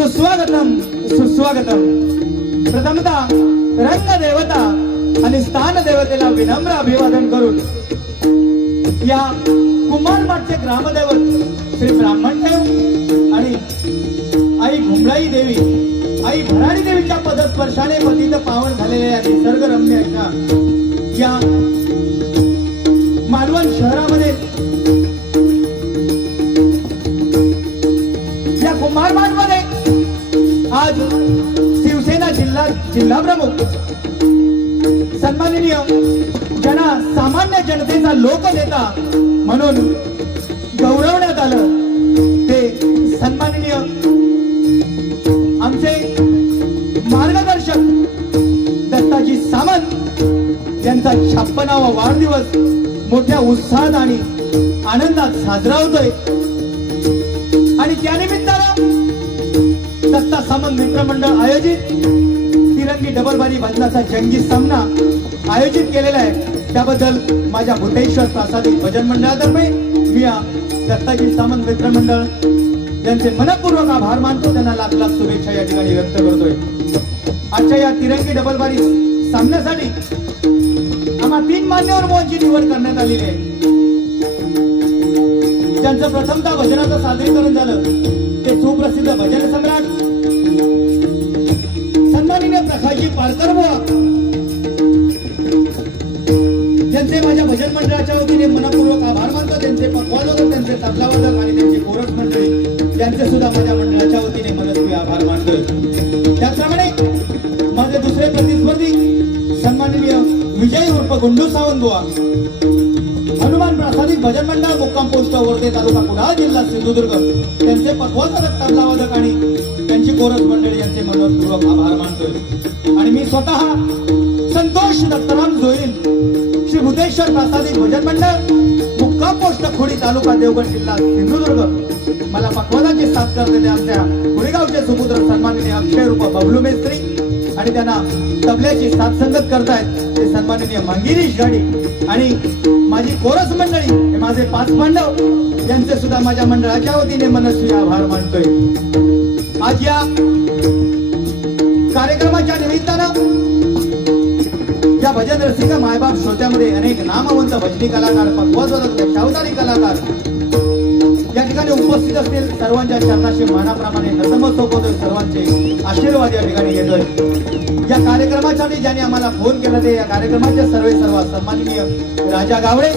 सुस्वागतम सुस्वागतम। प्रथमतः रंग देवता आणि स्थान देवतेला विनम्र अभिवादन करून या कुमारमाठचे ग्रामदैवत श्री ब्राह्मणदेव आणि आई घुमराई देवी, आई भराडी देवीच्या पदस्पर्शाने पतित पावन झालेल्या या निसर्गरम्य अशा या मालवण शहरामध्ये या कुमारमाठमध्ये आज शिवसेना जिल्हा प्रमुख सन्माननीय सामान्य जनतेचा लोकनेता म्हणून गौरवण्यात आलं ते सन्माननीय आमचे मार्गदर्शक दत्ताजी सामंत यांचा 56वा वाढदिवस मोठ्या उत्साहात आणि आनंदात साजरा होतोय आणि त्यानिमित्तानं दत्ता सामंत मित्रमंडळ आयोजित तिरंगी डबलबारी भजनाचा जंगी सामना आयोजित केलेला आहे। त्याबद्दल माझ्या भूतेश्वर प्रासादिक भजन मंडळातर्फे मी दत्ताजी सामंत मित्रमंडळ यांचे मनपूर्वक आभार मानतो, त्यांना लाख लाख शुभेच्छा या ठिकाणी व्यक्त करतोय। आजच्या या तिरंगी डबलबारी सामन्यासाठी आम्हा 3 मान्यवर मोहनची निवड करण्यात आलेली आहे। ज्यांचं प्रथमतः भजनाचं सादरीकरण झालं ते सुप्रसिद्ध भजन सम्राट सन्माननीय प्रकाशजी पारकर बुवा, त्यांचे माझ्या भजन मंडळाच्या वतीने मनपूर्वक आभार मानतो। त्यांचे पखवाजक, त्यांचे तबलावादक आणि त्यांची कोरस मंडळी यांचे सुद्धा माझ्या मंडळाच्या वतीने मनस्वी आभार मानतोय। त्याचप्रमाणे माझे दुसरे प्रतिस्पर्धी सन्माननीय विजय उर्फ गुंडू सावंत बुवा, हनुमान प्रासादिक भजन मंडळ मुक्काम पोस्ट वर्धे तालुका कुडाळ जिल्हा सिंधुदुर्ग, त्यांचे पखवाजक, तबलावादक आणि त्यांची कोरस मंडळी यांचे मनपूर्वक आभार मानतोय। आणि मी स्वतः संतोष दत्तराम जोईल, श्री भूतेश्वर प्रासादिक भजन मंडळ मुक्काम पोस्ट खोडी तालुका देवगड जिल्हा सिंधुदुर्ग, मला पखवाजाची साथ करते आमच्या खुडेगावचे सुपुत्र सन्माननीय अक्षय रूप बबलू मेस्त्री आणि त्यांना तबल्याची साथ संगत करतायत ते सन्माननीय मंगिरीश गाडी आणि माझी कोरस मंडळी हे माझे 5 पांडव यांचे सुद्धा माझ्या मंडळाच्या वतीने मनस्वी आभार मानतोय। आज या कार्यक्रमाच्या निमित्तानं या भजन रसिका मायबाप श्रोत्यामध्ये अनेक नामवंत भजनी कलाकार, पखवाजवादक, दशावतारी कलाकार या ठिकाणी उपस्थित असतील। सर्वांच्या चरणाशी मानाप्रमाणे नतमस्तक होतोय, सर्वांचे आशीर्वाद या ठिकाणी घेतोय। या कार्यक्रमासाठी ज्यांनी आम्हाला फोन केला ते या कार्यक्रमाचे सर्व सन्माननीय राजा गावडे,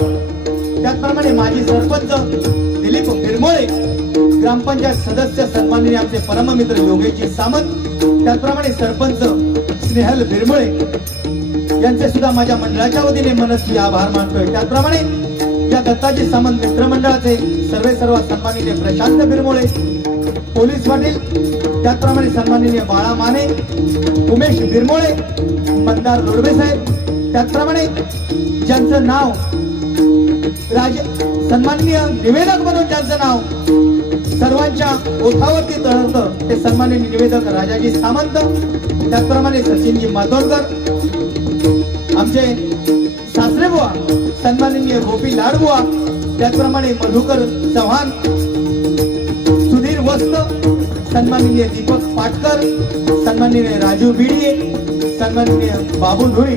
त्याचप्रमाणे माजी सरपंच दिलीप बिरमोळे, ग्रामपंचायत सदस्य सन्माननीय आमचे परममित्र योगेशजी सामंत, त्याचप्रमाणे सरपंच स्नेहल बिरमोळे यांचे सुद्धा माझ्या मंडळाच्या वतीने मनस्वी आभार मानतोय। त्याचप्रमाणे या दत्ताजी सामंत मित्रमंडळाचे सर्व सन्माननीय प्रशांत बिरमोळे, पोलीस पाटील, त्याचप्रमाणे सन्माननीय बाळा माने, उमेश बिरमोळे, मंदार लोडबे साहेब, त्याचप्रमाणे ज्यांचं नाव सन्माननीय निवेदक म्हणून ज्यांचं नाव सर्वांच्या ओठावरती तळतं ते सन्माननीय निवेदक राजाजी सामंत, त्याचप्रमाणे सचिनजी मातोडकर, आमचे सासरे बुवा सन्माननीय गोपी लाडबुवा, त्याचप्रमाणे मधुकर चव्हाण, सुधीर वस्त, सन्माननीय दीपक पाटकर, सन्माननीय राजू बिडिये, सन्माननीय बाबू धुरी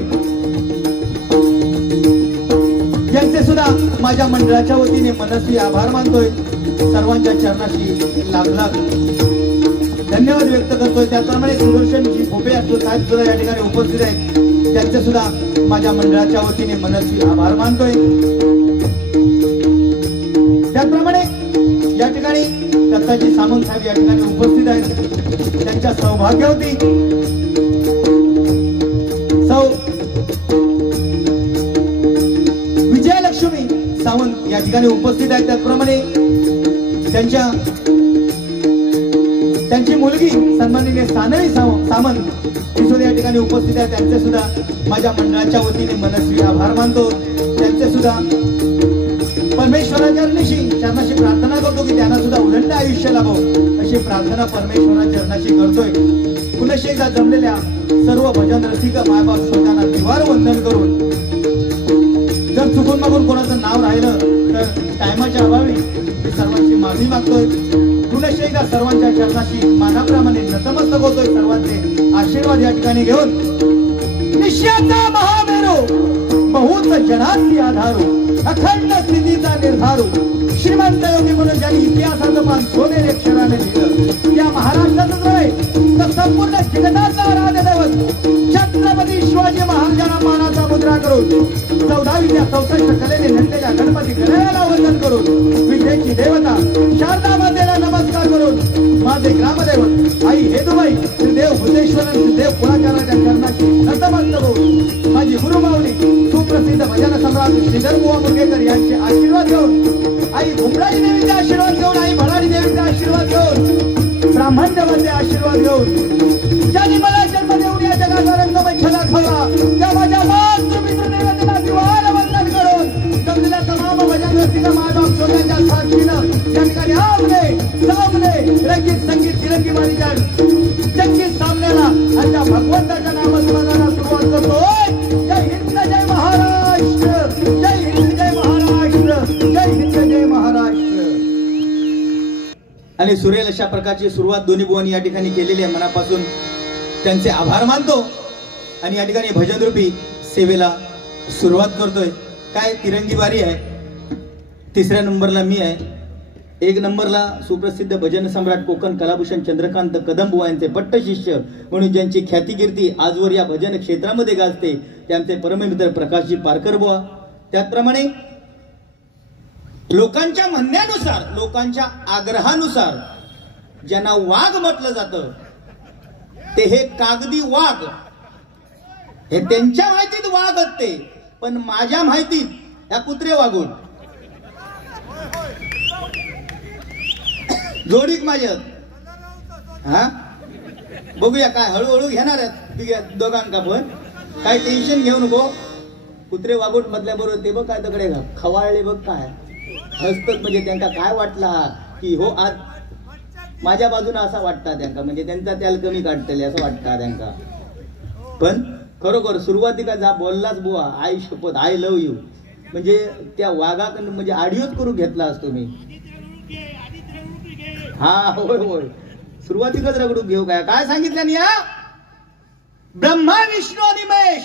यांचे सुद्धा माझ्या मंडळाच्या वतीने मनस्वी आभार मानतोय। सर्वांच्या चरणाशी लाख लाख धन्यवाद व्यक्त करतोय। त्याचप्रमाणे सुदर्शनजी भोपे साहेब सुद्धा या ठिकाणी उपस्थित आहेत, त्यांचे सुद्धा माझ्या मंडळाच्या वतीने मनस्वी आभार मानतोय। त्याचप्रमाणे या ठिकाणी दत्ताजी सामंत साहेब या ठिकाणी उपस्थित आहेत, त्यांच्या सौभाग्यवती सौ विजयलक्ष्मी सावंत या ठिकाणी उपस्थित आहेत। त्याचप्रमाणे त्यांची मुलगी सन्माननीय सानवी सामंत सुद्धा या ठिकाणी उपस्थित आहेत, त्यांचे सुद्धा माझ्या मंडळाच्या वतीने मनस्वी आभार मानतो। त्यांचे सुद्धा परमेश्वराच्या चरणाशी प्रार्थना करतो की त्यांना सुद्धा उदंड आयुष्य लाभो अशी प्रार्थना परमेश्वराच्या चरणाशी करतोय। पुनश्च जमलेल्या सर्व भजन रसिक मायबाप श्रोत्यांना दिवार वंदन करून जर चुकून मागून कोणाचं नाव राहिलं तर टायमाच्या अभावी मी सर्वांची माफी मागतोय। पुनश्च सर्वांच्या चरणाशी मानाप्रमाणे नतमस्तक होतोय. सर्वांचे आशीर्वाद या ठिकाणी घेऊन निश्चयाचा महामेरू बहुत जनाची आधारू अखंड स्थितीचा निर्धारू श्रीमंत योगी म्हणून ज्यांनी इतिहासाचं पान सोनेरी अक्षराने लिहिलं त्या महाराष्ट्राचं नव्हे तर संपूर्ण जगताचा आराध्य दैवत छत्रपती शिवाजी महाराजांना मानाचा मुद्रा करून 14व्या 64 कलेने नटलेल्या गणपती गणरायाला वंदन करून विद्येची देवता शारदा मातेला नमस्कार करून माझे ग्रामदैवत आई हेदुबाई श्रीदेव भूतेश्वर श्रीदेव कुळाचार्याच्या चरणाशी नतमस्तक होऊन माझी गुरुमाऊली सुप्रसिद्ध भजन सम्राट श्रीधर बुवा मुरगेकर यांचे आशीर्वाद घेऊन आई भुमराजी देवीचे आशीर्वाद घेऊन आई भराडी देवीचे आशीर्वाद घेऊन ब्राह्मण देवाचे आशीर्वाद घेऊन ज्यांनी मला जन्म देऊन या जगाचा रंगमंच दाखवला त्या माझ्या मातृपितृ देवतेला दिवार वंदन करून जमलेल्या तमाम भजन रसिका मायबाप श्रोत्यांच्या साक्षीनं या ठिकाणी सामने रंगीत संगीत तिरंगी वारीच्या जंगीत सामन्याला आता भगवंताच्या नामस्मरणाला सुरुवात करतोय. जय हिंद जय महाराष्ट्र, जय हिंद जय महाराष्ट्र, जय हिंद जय महाराष्ट्र. आणि सुरेल अशा प्रकारची सुरुवात दोन्ही बुवांनी या ठिकाणी केलेली आहे. मनापासून त्यांचे आभार मानतो आणि या ठिकाणी भजन रूपी सेवेला सुरुवात करतोय. काय तिरंगी वारी आहे. 3ऱ्या नंबरला मी आहे. 1 नंबरला सुप्रसिद्ध भजन सम्राट कोकण कलाभूषण चंद्रकांत कदम बुवा यांचे पट्ट शिष्य म्हणून ज्यांची ख्यातिकीर्ती आजवर या भजन क्षेत्रामध्ये गाजते ते आमचे परममित्र प्रकाशजी पारकर बुवा. त्याचप्रमाणे लोकांच्या म्हणण्यानुसार लोकांच्या आग्रहानुसार ज्यांना वाघ म्हटलं जातं ते हे कागदी वाघ हे त्यांच्या माहितीत वाघ असते पण माझ्या माहितीत या कुत्रे वाघून जोडीक माझ्यात. हा बघूया काय हळूहळू घेणार आहेत दोघांका पण काय टेन्शन घेऊ नको. कुत्रे वाघोट मधल्याबरोबर ते बघ काय तकडे खवाळले बघ काय हसतात म्हणजे त्यांना काय वाटला की हो आज माझ्या बाजूने असा वाटता त्यांना म्हणजे त्यांचा त्याल कमी काढतले असं वाटतं त्यांना. पण खरोखर सुरुवातीला जा बोललाच बुवा आई शपथ आय लव्ह यू म्हणजे त्या वाघाकडून म्हणजे आडिओच करून घेतला असतो मी. हा होय होय सुरुवातीलाच रगडून घेऊ काय सांगितलं या ब्रह्मा विष्णू आणि महेश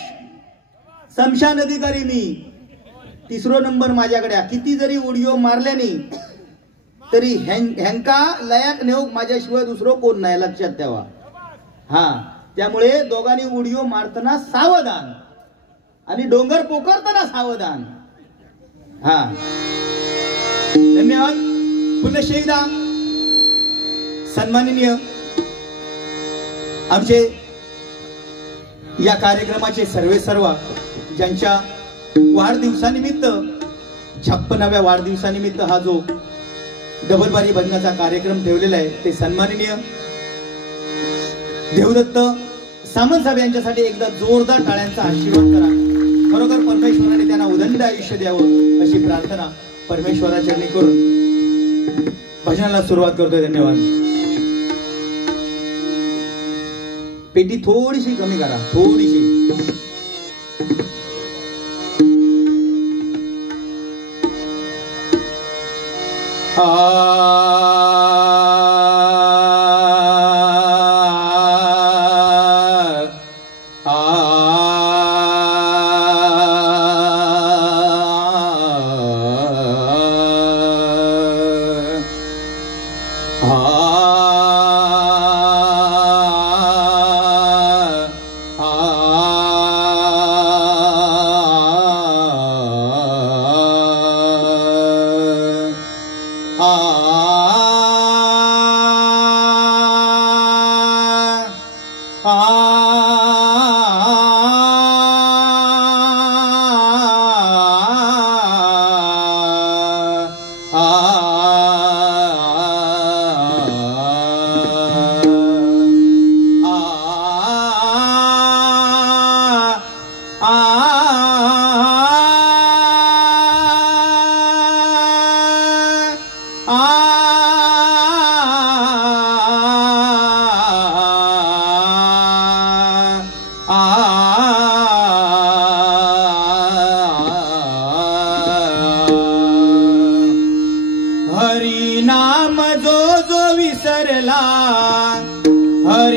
समशान अधिकारी मी. 3रा नंबर माझ्याकडे किती जरी उडिओ मारल्याने तरी ह्यांका लयाक नेऊ माझ्याशिवाय दुसरं कोण नाही लक्षात ठेवा. हा त्यामुळे दोघांनी उडिओ मारताना सावधान आणि डोंगर पोखरताना सावधान. हा धन्यवाद. पुन्हा एकदा सन्माननीय आमचे या कार्यक्रमाचे सर्व ज्यांच्या वाढदिवसानिमित्त 56व्या वाढदिवसानिमित्त हा जो डबलबारी भजनाचा कार्यक्रम ठेवलेला आहे ते सन्माननीय देवदत्त सामंत साहेब यांच्यासाठी एकदा जोरदार टाळ्यांचा आशीर्वाद करा. खरोखर परमेश्वराने त्यांना उदंड आयुष्य द्यावं अशी प्रार्थना परमेश्वराचरणी करून भजनाला सुरुवात करतोय. धन्यवाद. पेटी थोडीशी कमी करा थोडीशी.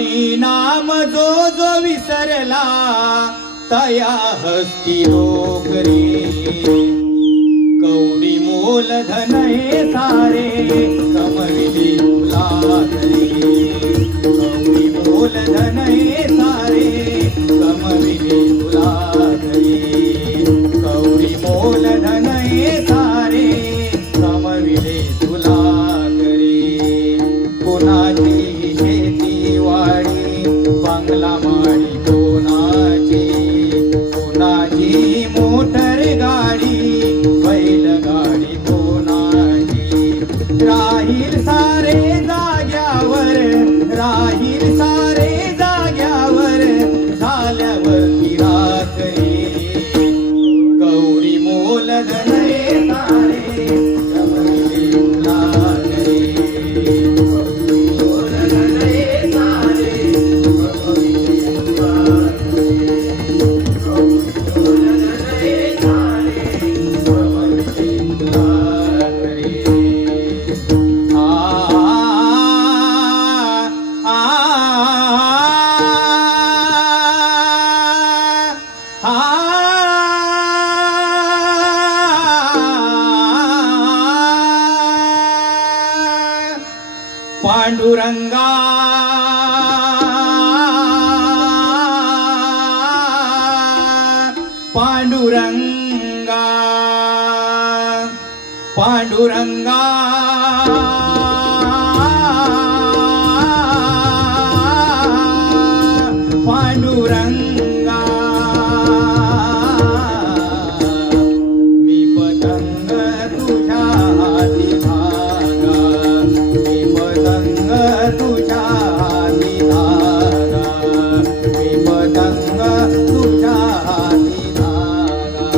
हरी नाम जो जो विसरला तया हस्ती लोकरी कवडी मोल धन हे सारे कमविले तुला तरी कवडी मोल धन हे सारे कमविले तुला तरी कवडी मोल धन हे सारे कमविले तुला तरी कोणाची शेती वाडी बंगला माडी कोणाची कोणाची मोटर गाडी बैलगाडी कोणाची राहील सारे जाग्यावर राहील सारे जाग्यावर झाल्यावरती रात्री कवडी मोल धन हे सारे कमविले तुला तरी कवडी मोल धन हे सारे कमविले तुला तरी कवडी मोल धन हे सारे कमविले तुला तरी पांडुरंगा पांडुरंगा पांडुरंगा पांडुरंगा मी पतंग तुझ्या हाती धागा मी पतंग तुझ्या हाती धागा मी पतंग तुझ्या हाती धागा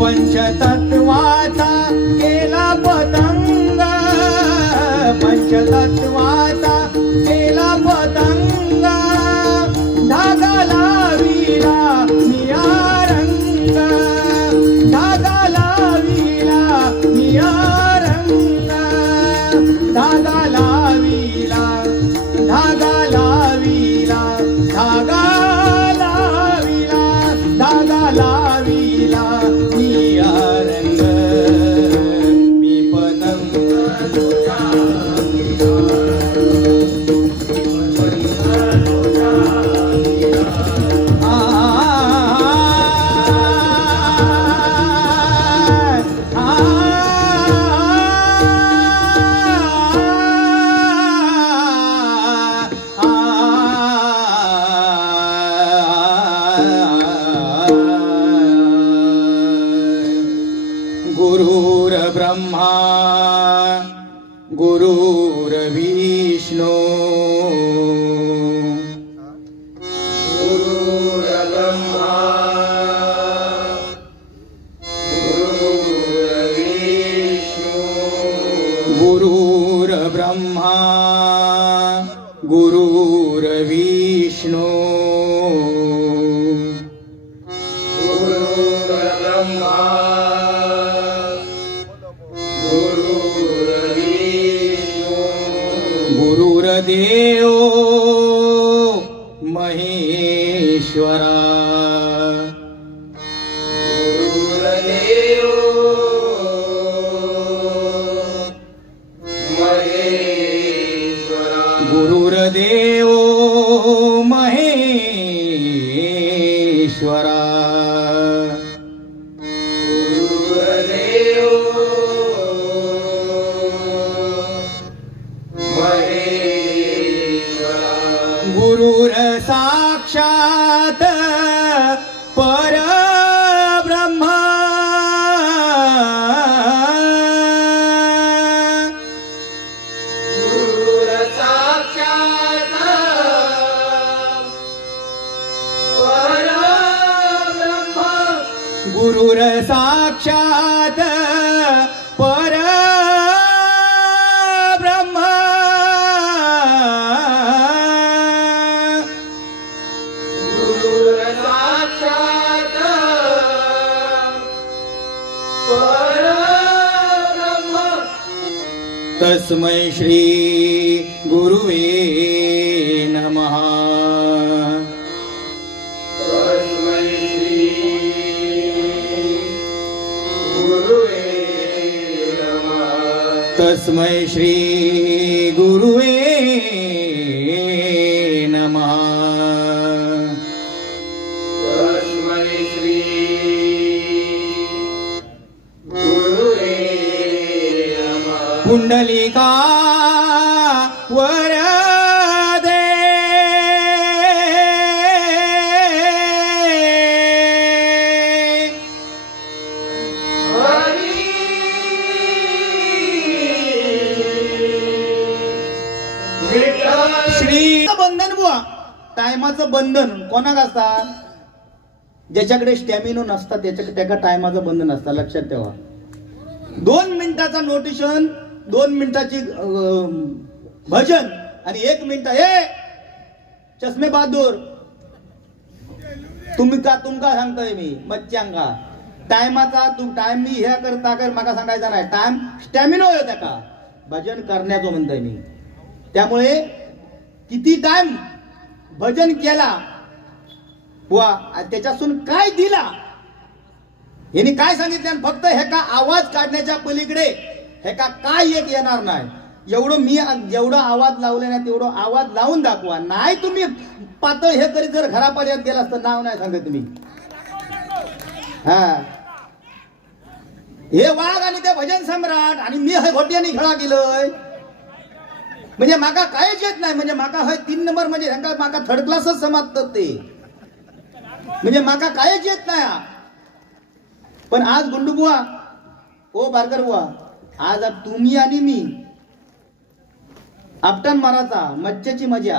पंचतत्वाचा केला पतंग पंचतत्वाचा केला पतंग धागा लाविला निळा रंग धागा लाविला निळा रंग धागा लाविला धागा लाविला धागा लाविला धागा लाविला निळा रंग मी पतंग तुझ्या गुरुर ब्रह्मा गुरुर विष्णु गुरुर ब्रह्मा गुरुर विष्णु गुरुर ब्रह्मा गुरुर विष्णु गुरुर ब्रह्मा गुरुर्देव महेश्वरा गुरुर्देव महेश्वरा गुरुर्देव महेश्वरा गुरुर साक्षात परब्रह्म गुरुर साक्षात परब्रह्म गुरुर साक्षात परब्रह्म तस्मै श्री गुरुवे नमः। तस्मै श्री गुरुवे नमः। तस्मै श्री गुरुवे नमः। पुंडलिका वरदे श्री बंधन बुवा टायमाचं बंधन कोणाक असता ज्याच्याकडे स्टॅमिनो नसता त्याच्या टायमाचं बंधन असतं लक्षात ठेवा 2 मिनिटाचा नोटिशन 2 मिनिटाची भजन आणि 1 मिनिट हे चष्मे बहादूर तुमका सांगतोय मी मच्छ्यांका टायमाचा तू टाइम मी हे करता कर माका सांगायचा नाही टाइम स्टॅमिनो आहे त्याका भजन करण्याचं म्हणतोय मी त्यामुळे किती टाइम भजन केला वा त्याच्यातून काय दिला यांनी काय सांगितलं फक्त हे का आवाज काढण्याच्या पलीकडे हे का काय एक येणार नाही एवढं मी जेवढा आवाज लावले ना तेवढं आवाज लावून दाखवा नाही तुम्ही पातळ हे करीत जर घरापर्यंत गेला तर नाव नाही सांगत तुम्ही हा हे वाघ आणि ते भजन सम्राट आणि मी हे घोट्याने खेळा गेलोय म्हणजे माका कायच येत नाही म्हणजे माका हे 3 नंबर म्हणजे माका थर्ड क्लासच समजतात ते म्हणजे माका कायच येत नाही पण आज गुंडू बुवा ओ बारकर बुवा आज तुम्ही आणि मी आपटन माराचा मच्छ्याची मजा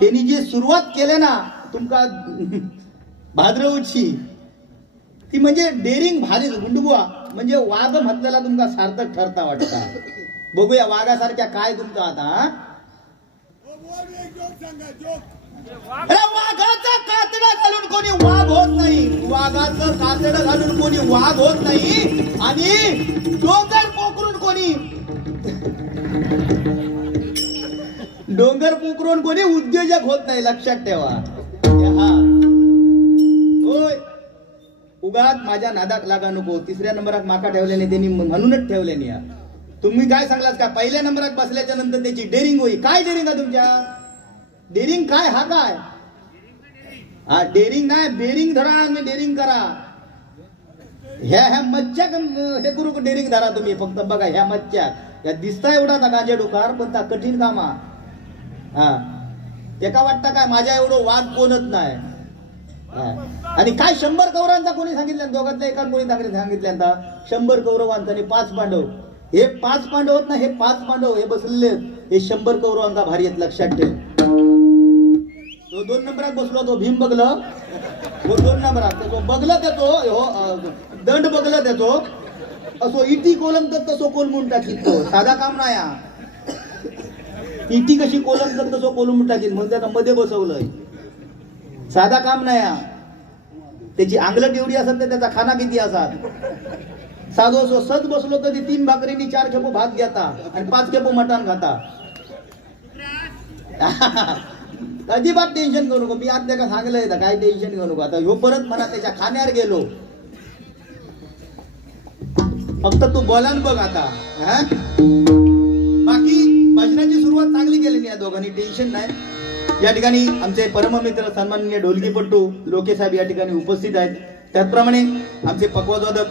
त्यांनी जी सुरुवात केली ना तुमका भाद्रवची ती म्हणजे डेअरिंग भारी गुंडू बुवा म्हणजे वाघ म्हटलेला तुमका सार्थक ठरता वाटता बघूया वाघासारख्या काय तुमचं आता वाघाचा कातडा घालून कोणी वाघ होत नाही वाघाचं कातडं घालून कोणी वाघ होत नाही आणि डोंगर पोखरून कोणी उद्योजक होत नाही लक्षात ठेवा होय उगाच माझ्या नादात लागा नको 3ऱ्या नंबरात माका ठेवल्याने त्यांनी म्हणूनच ठेवल्याने तुम्ही काय सांगलात का 1ल्या नंबरात बसल्याच्या नंतर त्याची डेअरिंग होई काय डेअरिंग आहे तुमच्या डेअरिंग काय हा काय हा डेअरिंग नाही बेरिंग धरा आणि डेअरिंग करा ह्या मच्छ्या हे करू डेअरिंग धरा तुम्ही फक्त बघा ह्या मच्छ्या या दिसता एवढा गाजे डोकार पण त्या कठीण कामा हा त्याका वाटतं काय माझ्या एवढं वाघ कोणच नाही आणि काय 100 कौरवांचा कोणी सांगितलं दोघातल्या एका कोणी सांगितल्या 100 कौरवांचा आणि 5 पांडव हे 5 पांडव होत ना हे 5 पांडव हे बसलेले हे 100 कौरवांचा भारी आहेत लक्षात ठेव तो 2 नंबरात बसलो तो भीम बघलं तो 2 नंबरात तो बघलं त्याचो दंड बघलं त्याचो असो इटी कोलम तर तसो कोलमून टाकीत तो साधा काम नाही इटी कशी कोलम तर तसो कोलमून टाकीत म्हणून त्याला मध्ये बसवलंय साधा काम नाही त्याची आंगलट एवढी असत तर त्याचा खाना किती असतात साधो असो सज बसलो तर 3 भाकरीनी 4 खेपो भात घेता आणि 5 खेपो मटण खाता अजिबात टेन्शन करू नको मी आज त्याला सांगलंय काय टेन्शन घेऊ नको आता ह्यो परत म्हणा त्याच्या खाण्यावर गेलो फक्त तू बोलान बघ आता बाकी भजनाची सुरुवात चांगली केली या दोघांनी टेन्शन नाही या ठिकाणी आमचे परममित्र सन्माननीय ढोलकीपट्टू लोके साहेब या ठिकाणी उपस्थित आहेत त्याचप्रमाणे आमचे पक्वाजवादक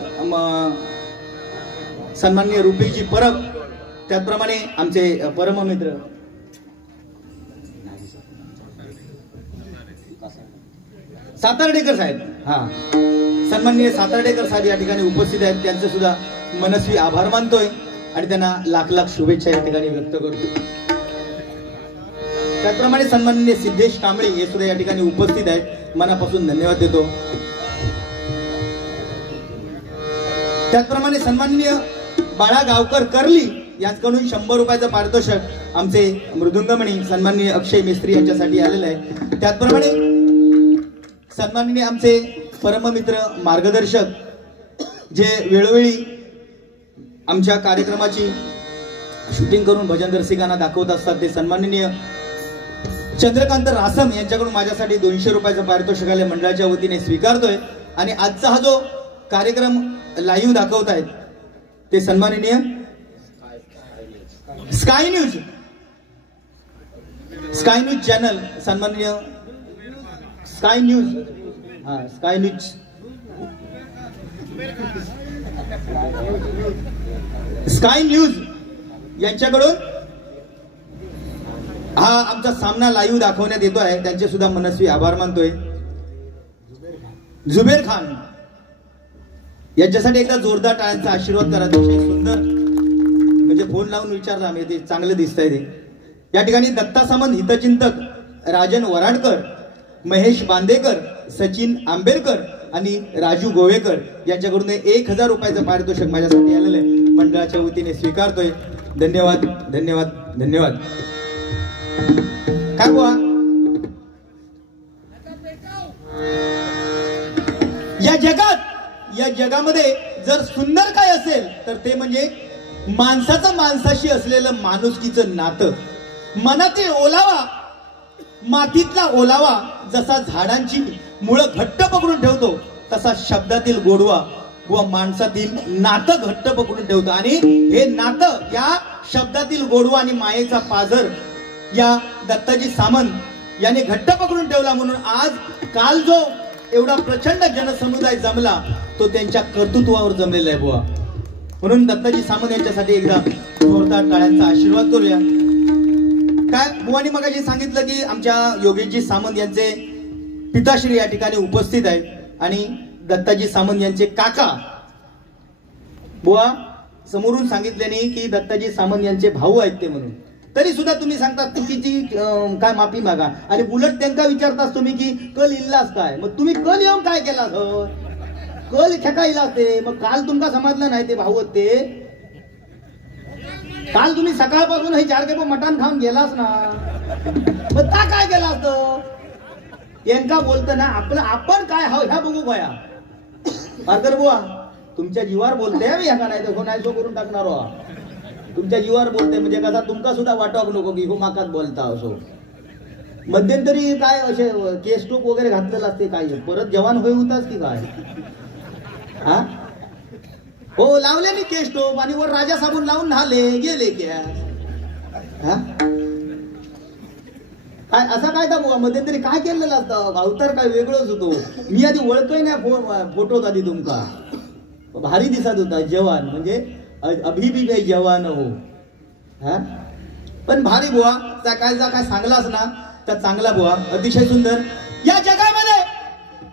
सन्माननीय रुपेशजी परब त्याचप्रमाणे आमचे परममित्र सातार्डेकर साहेब सन्माननीय सातार्डेकर साहेब या ठिकाणी उपस्थित आहेत त्यांचे सुद्धा मनस्वी आभार मानतोय आणि त्यांना लाख लाख शुभेच्छा या ठिकाणी व्यक्त करतो त्याचप्रमाणे सन्माननीय सिद्धेश कांबळे हे सुद्धा या ठिकाणी उपस्थित आहेत मनापासून धन्यवाद देतो त्याचप्रमाणे सन्माननीय बाळा गावकर करली यांच्याकडून 100 रुपयाचं पारितोषिक आमचे मृदुंगमणी सन्माननीय अक्षय मिस्त्री यांच्यासाठी आलेलं आहे त्याचप्रमाणे सन्माननीय आमचे परममित्र मार्गदर्शक जे वेळोवेळी आमच्या कार्यक्रमाची शूटिंग करून भजन रसिकांना दाखवत असतात ते सन्माननीय चंद्रकांत रासम यांच्याकडून माझ्यासाठी 200 रुपयाचं पारितोषिकालय मंडळाच्या वतीने स्वीकारतोय. आणि आजचा हा जो कार्यक्रम लाईव्ह दाखवतायत ते सन्माननीय स्काय न्यूज चॅनल, सन्माननीय स्काय न्यूज यांच्याकडून हा आमचा सामना लाईव्ह दाखवण्यात येतो आहे. त्यांचे सुद्धा मनस्वी आभार मानतोय. जुबेर खान यांच्यासाठी एकदा जोरदार टाळ्यांचा आशीर्वाद करा. अतिशय सुंदर, म्हणजे फोन लावून विचारला आम्ही, ते चांगलं दिसतंय ते. या ठिकाणी दत्ता सामंत हितचिंतक राजन वराडकर, महेश बांदेकर, सचिन आंबेडकर आणि राजू गोवेकर यांच्याकडून 1000 रुपयाचं पारितोषिक माझ्यासाठी आलेलं आहे. मंडळाच्या वतीने स्वीकारतोय. धन्यवाद धन्यवाद धन्यवाद. काय बुवा, या जगामध्ये जर सुंदर काय असेल तर ते म्हणजे माणसाचं माणसाशी असलेलं माणुसकीचं नातं. मनातील ओलावा, मातीतला ओलावा जसा झाडांची मुळं घट्ट पकडून ठेवतो, तसा शब्दातील गोडवा व माणसातील नातं घट्ट पकडून ठेवतो. आणि हे नातं, या शब्दातील गोडवा आणि मायेचा पाझर या दत्ताजी सामंत यांनी घट्ट पकडून ठेवला. म्हणून आज काल जो एवढा प्रचंड जनसमुदाय जमला तो त्यांच्या कर्तृत्वावर जमलेला आहे बुवा. म्हणून दत्ताजी सामंत यांच्यासाठी एकदा जोरदार टाळ्यांचा आशीर्वाद करूया. काय बुवानी मगाशी सांगितलं की आमच्या योगेशजी सामंत यांचे पिताश्री या ठिकाणी उपस्थित आहेत आणि दत्ताजी सामंत यांचे काका बुवा समोरून सांगितल्याने की दत्ताजी सामंत यांचे भाऊ आहेत ते. म्हणून तरी सुद्धा तुम्ही सांगता चुकीची काय माफी मागा. आणि उलट त्यांना विचारताच तुम्ही की कल इल्लास काय, मग तुम्ही कल येऊन काय केला, कल खेका इलास ते. मग काल तुमका समजलं नाही ते भाऊ ते. काल तुम्ही सकाळपासून हे 4 केप मटण खाऊन गेलास ना, मग ता काय केलास तर यांका बोलतं ना आपलं आपण काय हवं ह्या बघू गया. अगर बुवा तुमच्या जीवावर बोलते ह्या का नाही तर नाही सो करून टाकणार हो. तुमच्या जीवावर बोलते म्हणजे कसा तुमका सुद्धा वाटवाक नको की हो माकात बोलता असो. मध्यंतरी काय असे केस टोप वगैरे घातलेलं असते काय, परत जवान होय होताच की काय. हा हो लावले मी केस टोप आणि वर राजा साबून लावून न्हाले गेले क्या. हा काय असा काय बुवा मध्यंतरी काय केलेलं असतं, अवतार काय वेगळंच होतो. मी आधी ओळखय नाही फोटोत आधी तुमका भारी दिसत होता जवान, म्हणजे अभी भी काही जवान हो. हा पण भारी बुवा काय सांगलास ना तर चांगला बुवा, अतिशय सुंदर. या जगामध्ये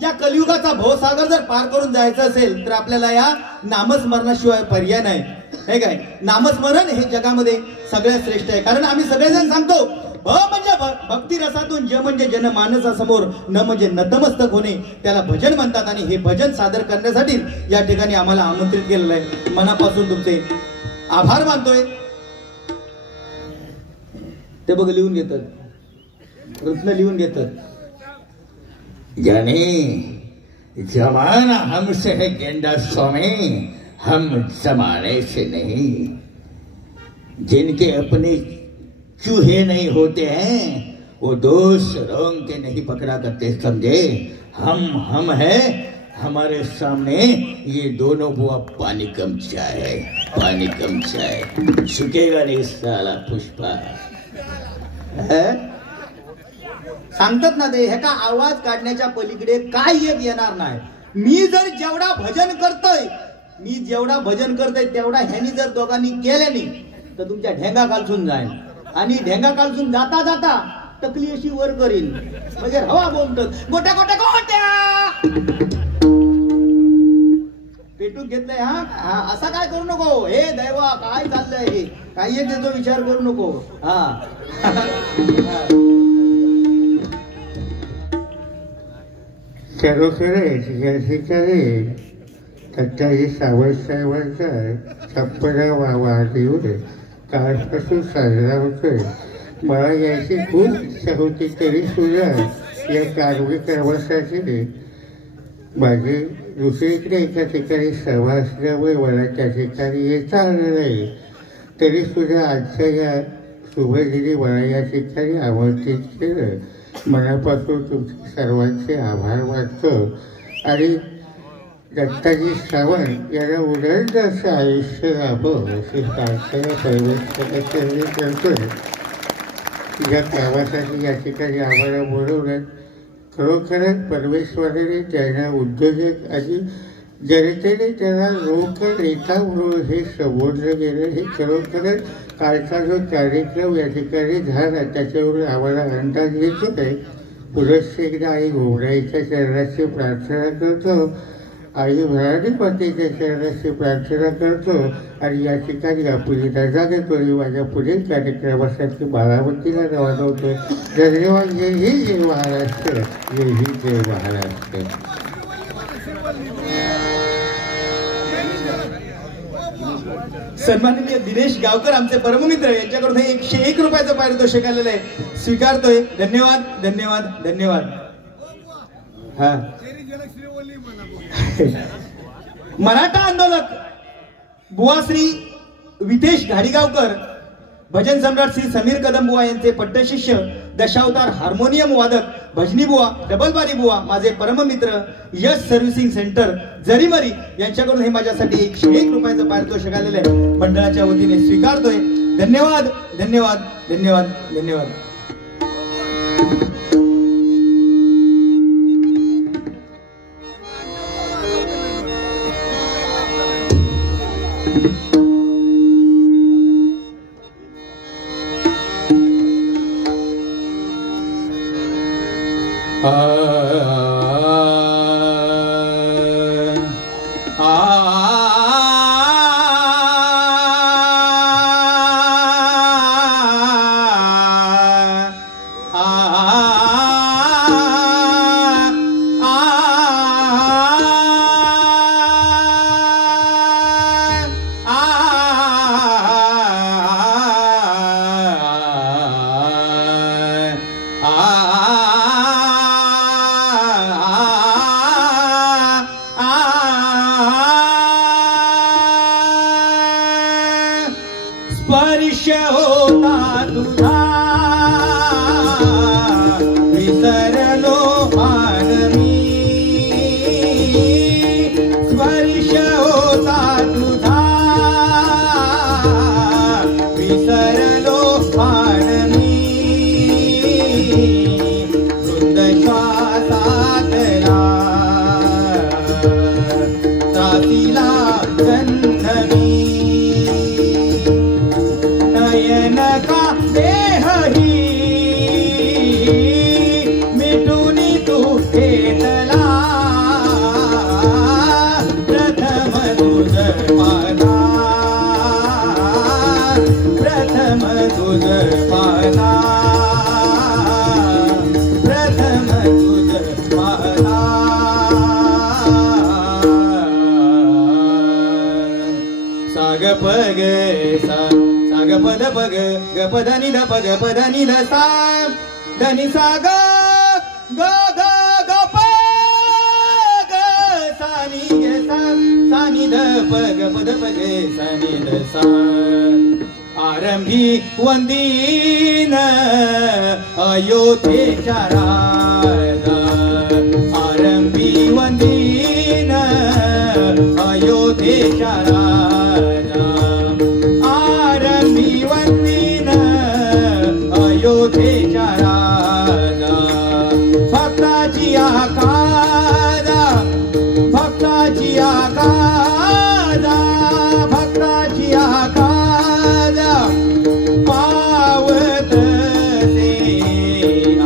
या कलियुगाचा भवसागर जर पार करून जायचं असेल तर आपल्याला या नामस्मरणाशिवाय पर्याय नाही. हे काय नामस्मरण हे जगामध्ये सगळ्यात श्रेष्ठ आहे. कारण आम्ही सगळेजण सांगतो भ म्हणजे भक्ती रसातून, ज म्हणजे जनमानसासमोर, न म्हणजे नतमस्तक होणे, त्याला भजन म्हणतात. आणि हे भजन सादर करण्यासाठी या ठिकाणी आम्हाला आमंत्रित केलेलं आहे. मनापासून तुमचे आभार मानतोय. ते बघ लिहून घेतात, रत्न लिहून घेतात. यानी जमाना हमसे है गेंडा स्वामी, हम जमाने से नहीं. जिनके अपने चूहे नहीं होते हैं वो दोस्त रोंग के नहीं पकड़ा करते, समझे. हम है, हमारे सामने ये दोनों बुआ पानी कम चाय, पानी कम चाय, झुकेगा नहीं साला पुष्पा. सांगतात ना ते, ह्याचा आवाज काढण्याच्या पलीकडे काय एक येणार नाही. मी जर जेवढा भजन करतोय तेवढा ह्यानी जर दोघांनी केल्याने तर तुमच्या ढेंगा खालसून जाईल. आणि ढेंगा खालसून जाता जाता टकली अशी वर करीन, म्हणजे हवा बोमटत गोट्या गोट्या गोट्या पेटून घेतलंय. हा असा काय करू नको. हे दैवा काय चाललंय हे काही एक त्याचा विचार करू नको. हा चालू करे या ठिकाणी दत्ताजी सावंत साहेबांचा छप्परा वाढदिवस कालपासून साजरा होतोय. मला याची खूप इच्छा होती, तरी सुद्धा या कार्यक्रमासाठी माझे दुसरीकडे एका ठिकाणी सभा असल्यामुळे मला त्या ठिकाणी येता आलं नाही. तरी सुद्धा आजच्या या शुभगिरी मला या ठिकाणी आमंत्रित केलं मनापासून तुमचे सर्वांचे आभार मानतो आणि दत्ताजी सावंत यांना उदंड असं आयुष्य लाभो अशी प्रार्थना परमेश्वराचरणी करतोय. या कामासाठी या ठिकाणी आम्हाला बोलवलं. खरोखरच परमेश्वराने त्यांना उद्योजक आणि जनतेने त्यांना लोकनेता म्हणून हे संबोधलं गेलं. हे खरोखरच कालचा जो कार्यक्रम या ठिकाणी झाला त्याच्यावरून आम्हाला अंदाज येतो आहे. पुनश्च एकदा आई घोमराईच्या चरणाची प्रार्थना करतो, आई भराडी मातेच्या चरणाची प्रार्थना करतो आणि या ठिकाणी आपली रजा घेतो आणि माझ्या पुढील कार्यक्रमासाठी बारामतीला रवाना होतो. धन्यवाद. जय ही जय महाराष्ट्र. जय ही जय महाराष्ट्र. सन्माननीय दिनेश गावकर आमचे परममित्र यांच्याकडून 101 रुपयाचं पारितोषिक आलेलं आहे, स्वीकारतोय. धन्यवाद धन्यवाद धन्यवाद. हा मराठा आंदोलक बुवाश्री वितेश घाडीगावकर, भजन सम्राट श्री समीर कदम बुवा यांचे पट्टशिष्य, दशावतार हार्मोनियम वादक भजनी बुवा, डबलबारी बुवा, माझे परममित्र यश सर्व्हिसिंग सेंटर जरीमरी यांच्याकडून हे माझ्यासाठी 101 रुपयाचं पारितोषिक आलेलं आहे, मंडळाच्या वतीने स्वीकारतोय. धन्यवाद धन्यवाद धन्यवाद धन्यवाद. स्पर्श होता तुझा विसरलो मानवी, स्पर्श होता तुझा विसरलो मानवी, वृंद श्वासातला साथीला गंधवी, नयन का देहही मिटूनी तू घेतला, प्रथम तुझ पाला, प्रथम तुझ पाला, प्रथम तुझ पाला. साग पग सा ग पद पग ग पद नि ध पग पद नि ध सा धनि सा ग ग ग ग प ग सा नि ग सा नि ध पग पद पग सा नि ध सा. आरंभी वंदीन अयोध्येच्या राजा, आरंभी वंदीन अयोध्येच्या राजा, आरंभी वंदीन अयोध्येच्या राजा, भक्ताची आकारा, भक्ताची आकारा, भक्ताची आकारा पावत से,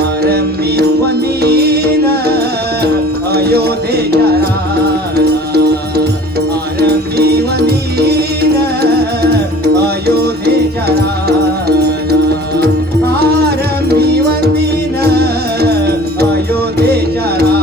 आरंभी वंदीन अयोध्येच्या राजा, आरंभी वंदीन अयोध्येच्या राजा, आरंभी वंदीन अयोध्येच्या राजा.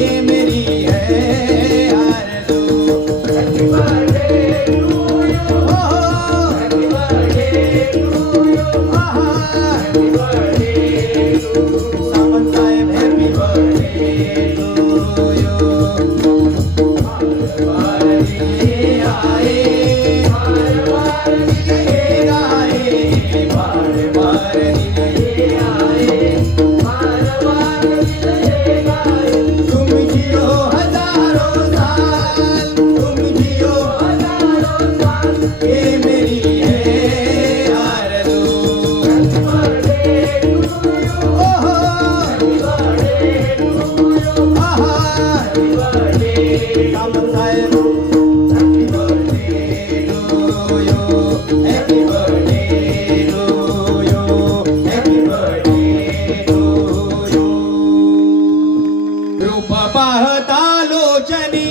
ये मेरी है आरज़ू। Happy birthday to you, happy birthday to you, happy birthday to Sawant Saheb, happy birthday to you. रूप पाहता लोचनी